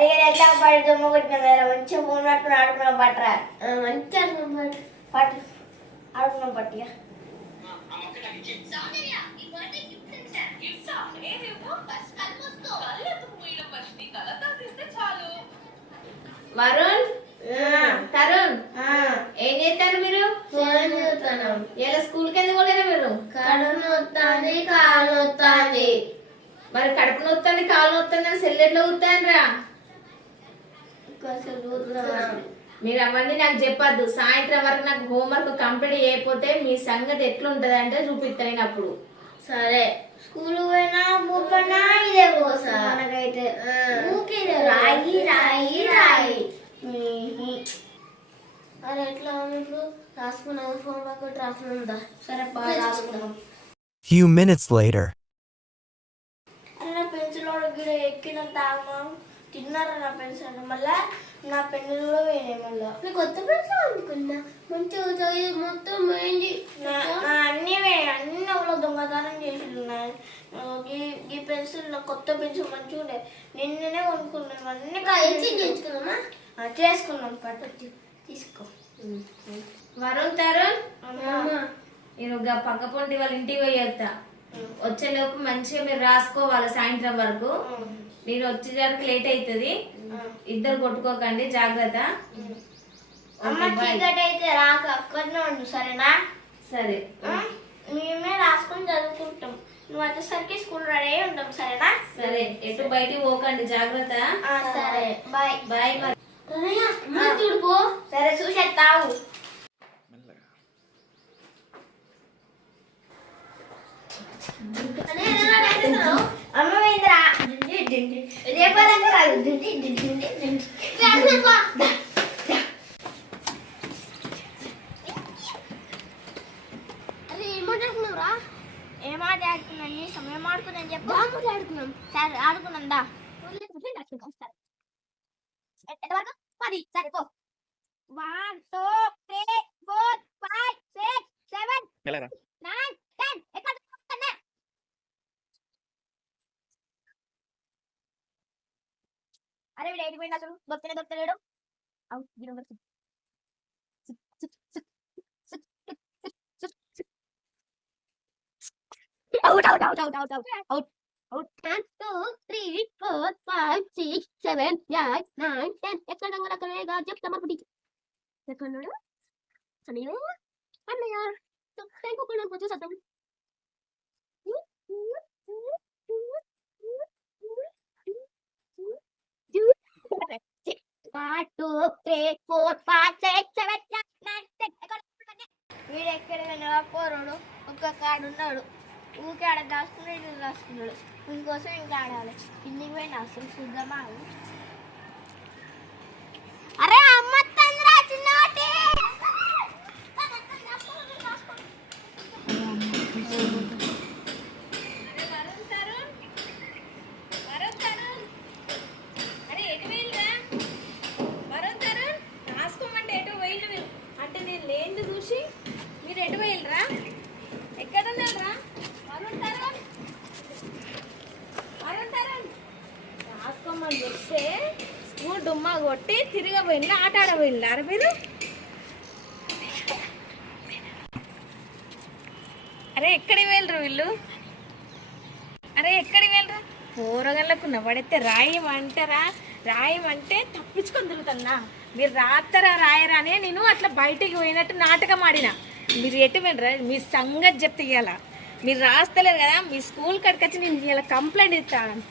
అరే ఎంత పడి దొమ్మ కొట్టిన వేరే మంచిగా ఫోన్ పట్టుకుని ఆడుకున్నాం పట్టరా మంచిగా ఆడుకున్నాం పట్టు ఆడుకున్నాం పట్టిగా వరుణ్ తరుణ్ ఏం చేస్తారు మీరు? ఇలా స్కూల్కి ఎందుకు పోలేరా మీరు? కడుపు నొత్తాంది కాలు నొత్తాంది. మరి కడుపు నొత్తండి కాలు నొత్తండి అని సెల్లెట్లో కూర్తానరా? మీరు అవన్నీ నాకు చెప్పద్దు. సాయంత్రం వరకు నాకు హోంవర్క్ కంప్లీట్ చేయకపోతే మీ సంగతి ఎట్లుంటది అంటే చూపిస్తాను అప్పుడు. సరే స్కూల్ పోయినా పోయినా ఇదే కోసా మనకైతే రాయి రాయి రాయి. అరే ఎట్లా ఇప్పుడు రాసుకున్నాం ఫోన్ పక్కన రాసుకుందా. సరే బాగా రాసుకున్నాం. Few minutes later. అరే నా పెన్సిల్ కూడా ఎక్కినంత తిన్నారా నా పెన్సిల్ మళ్ళా నా పెన్నులు కూడా పోయినాయి. మళ్ళీ నేను కొత్త పెన్సిల్ అనుకున్నా మంచిగా మొత్తం పోయింది. అన్నీ అన్నీ ఒకళ్ళు దొంగతనం చేసిన్నాయి. ఈ పెన్సిల్ నా కొత్త పెన్సిల్ మంచిగా ఉండే నిన్ననే కొనుక్కున్నాను. అన్నీ చేసుకున్నామా చేసుకున్నాం. పట్టు తీసుకో. వరుణ్ తరుణ్ నేను పక్క పొంటి వాళ్ళ ఇంటికి పోయేస్తా. వచ్చేలోపు మంచిగా మీరు రాసుకోవాలి సాయంత్రం వరకు. నేను వచ్చేసరికి లేట్ అవుతుంది. ఇద్దరు కొట్టుకోకండి, జాగ్రత్త. అమ్మ చీకటి అయితే రాక అక్కడనే ఉండు సరేనా? సరే మేమే రాసుకొని చదువుకుంటాం. నువ్వు వచ్చేసరికి స్కూల్ రెడీ అయి ఉంటాం సరేనా? సరే ఎటు బయటికి పోకండి, జాగ్రత్త. సరే బాయ్ బాయ్. మరి చూడుకో. సరే చూసేస్తావు. అమ్మ వేంద్రా రేపదంటే కాదు. ఏం ఆట ఆడుకున్నాను నీ సమయం ఆడుకున్నాను చెప్పు. ఆడుకున్నాం సరే ఆడుకున్నాం దా. ఎంతవరకు 10 సరే పో. 1 2 3 4 5 6 7 9 10 ఎక్కడ పోతున్నా? అరే వీడు ఎయిట్ పోయింది అసలు దొరుకుతలేడు. Out out out out out out out out. 1 2 3 4 5 6 7 8 9 10 ఎక్కడ అక్కడేగా చెప్తా మరి ఎక్కడున్నాడు అన్నయ్య అన్నయ్య ఇంకొకటి వచ్చేసేద్దాం. 1 2 3 4 5 6 7 8 9 10 వీడు ఎక్కడ పోరాడు. ఒక్క కాడు ఉన్నాడు. ఊకే ఆడ దాచుకున్నాడు, ఇటు దాచుకున్నాడు. ఇంకోసం ఇంకా ఆడాలి. కిందికి పోయినా అసలు చూద్దామా? అరే అమ్మ తండ్రా చిన్నటి రాసుకోమంటే ఎటు పోయింది మీరు అంటే నేను లేని చూసి మీరు ఎటు పోయినరా? ఎక్కడ ఉన్నారా? రాసుకోమని చెప్తే స్కూల్ డుమ్మా కొట్టి తిరగబోయిందా ఆట ఆడబోయిందారా మీరు? అరే ఎక్కడికి వెళ్ళరు వీళ్ళు? అరే ఎక్కడికి వెళ్ళరు? కూరగాయలకు పడితే రాయమంటారా? రాయమంటే తప్పించుకొని తిరుగుతున్నా. మీరు రాస్తారా రాయరా అని నేను అట్లా బయటికి పోయినట్టు నాటకం ఆడినా. మీరు ఎటు వెళ్ళరా? మీ సంగతి చెప్తే ఇవ్వాల. మీరు రాస్తలేరు కదా, మీ స్కూల్ కాడికి వచ్చి నేను ఇలా కంప్లైంట్ ఇస్తాను.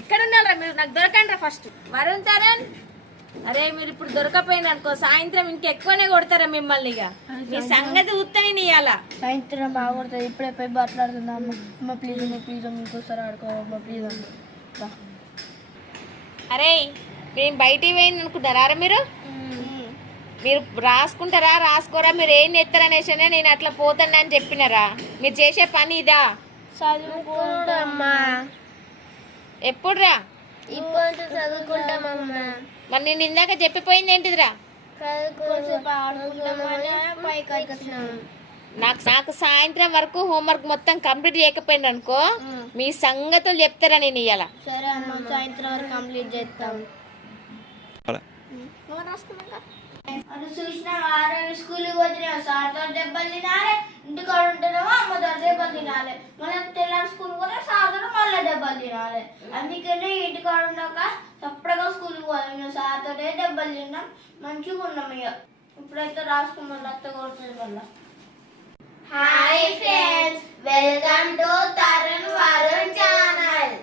ఎక్కడున్నారా మీరు? నాకు దొరకండి ఫస్ట్. వరుణ్ తరుణ్ అరే మీరు ఇప్పుడు దొరకపోయిన అనుకో సాయంత్రం ఇంకెక్కువనే కొడతారా మిమ్మల్ని. ఇక మీ సంగతి ఉత్తని ఇవ్వాలా. సాయంత్రం బాగా కొడుతుంది. ఇప్పుడే పోయి మాట్లాడుతుందా అమ్మ ప్లీజ్ అమ్మ ప్లీజ్ అమ్మ ఇంకోసారి ఆడుకోవమ్మ ప్లీజ్ అమ్మ. అరే మేము బయటికి పోయింది అనుకుంటారా? అరే మీరు మీరు రాసుకుంటారా రాసుకోరా మీరు ఏం చేస్తారనేసి నేను అట్లా పోతాను అని చెప్పినారా? మీరు చేసే పని ఇదా? చదువుకుంటామా. ఎప్పుడురా? ఇప్పుడు చదువుకుంటామమ్మా. మరి నేను ఇందాక చెప్పిపోయింది ఏంటిదిరా? నాకు సాయంత్రం వరకు హోంవర్క్ మొత్తం కంప్లీట్ చేయకపోయింది అనుకో మీ సంగతులు చెప్తారా నేను ఇయ్యాల. సరే అమ్మ సాయంత్రం వరకు కంప్లీట్ చేస్తాం. నువ్వు రాసుకున్నాక అది చూసినా ఆరో స్కూల్కి పోతున్నావు సార్తో దెబ్బలు తినాలి, ఇంటికాడ ఉంటున్నావా అమ్మతో దెబ్బలు తినాలి, మళ్ళీ తెల్లారి స్కూల్ పోతే సార్తో మళ్ళీ దెబ్బలు తినాలి. అందుకనే ఇంటికాడ ఉన్నాక తప్పగా స్కూల్కి పోతాం, సార్తో దెబ్బలు తిన్నాం, మంచిగా ఉన్నాం. ఇక ఇప్పుడైతే రాసుకున్న అత్త కొడుతుంది మళ్ళీ. Hi friends, welcome to Tarun Varun channel.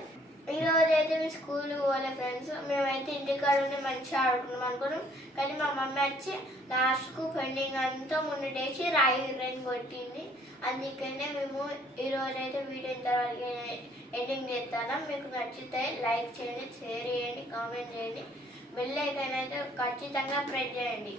ఈరోజు అయితే మీ స్కూల్కి పోలే ఫ్రెండ్స్, మేమైతే ఇంటికాడ ఉండి మంచిగా ఆడుకున్నాం అనుకున్నాం. కానీ మా మమ్మీ వచ్చి లాస్ట్కు పెండింగ్ అంతా ముందుటేసి రాయి కొట్టింది. అందుకనే మేము ఈరోజు అయితే వీడియో ఇంతవరకు ఎండింగ్ చేస్తాను. మీకు నచ్చితే లైక్ చేయండి, షేర్ చేయండి, కామెంట్ చేయండి, బెల్ ఐకాన్ అయితే ఖచ్చితంగా ప్రెస్ చేయండి.